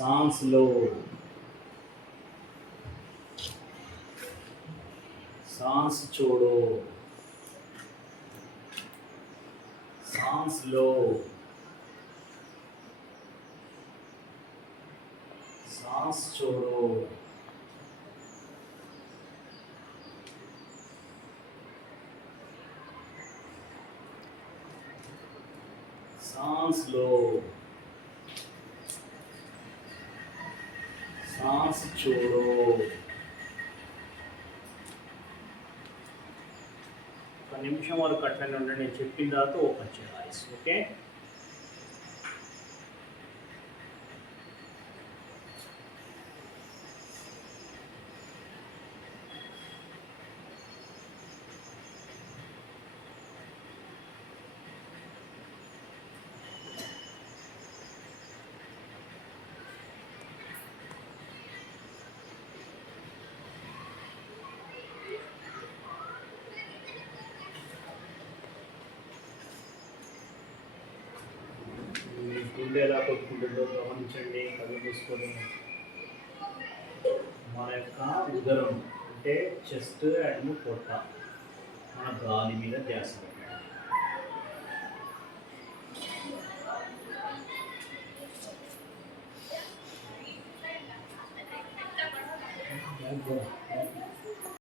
सांस लो, सांस छोड़ो, सांस लो, सांस छोड़ो, सांस लो, सांस छोड़ो. ఒక నిమిషం వరకు అట్లనే ఉండండి. నేను చెప్పిన తర్వాత ఓపెన్ చేయాలి ఐస్. ఓకే, గుండె ఎలా కొట్టుకుంటుందో గమనించండి. కళ్ళు మూసుకొని మన యొక్క ఉదరం అంటే చెస్ట్ అండ్ పొట్ట, మన గాలి మీద ధ్యాస పెట్టండి.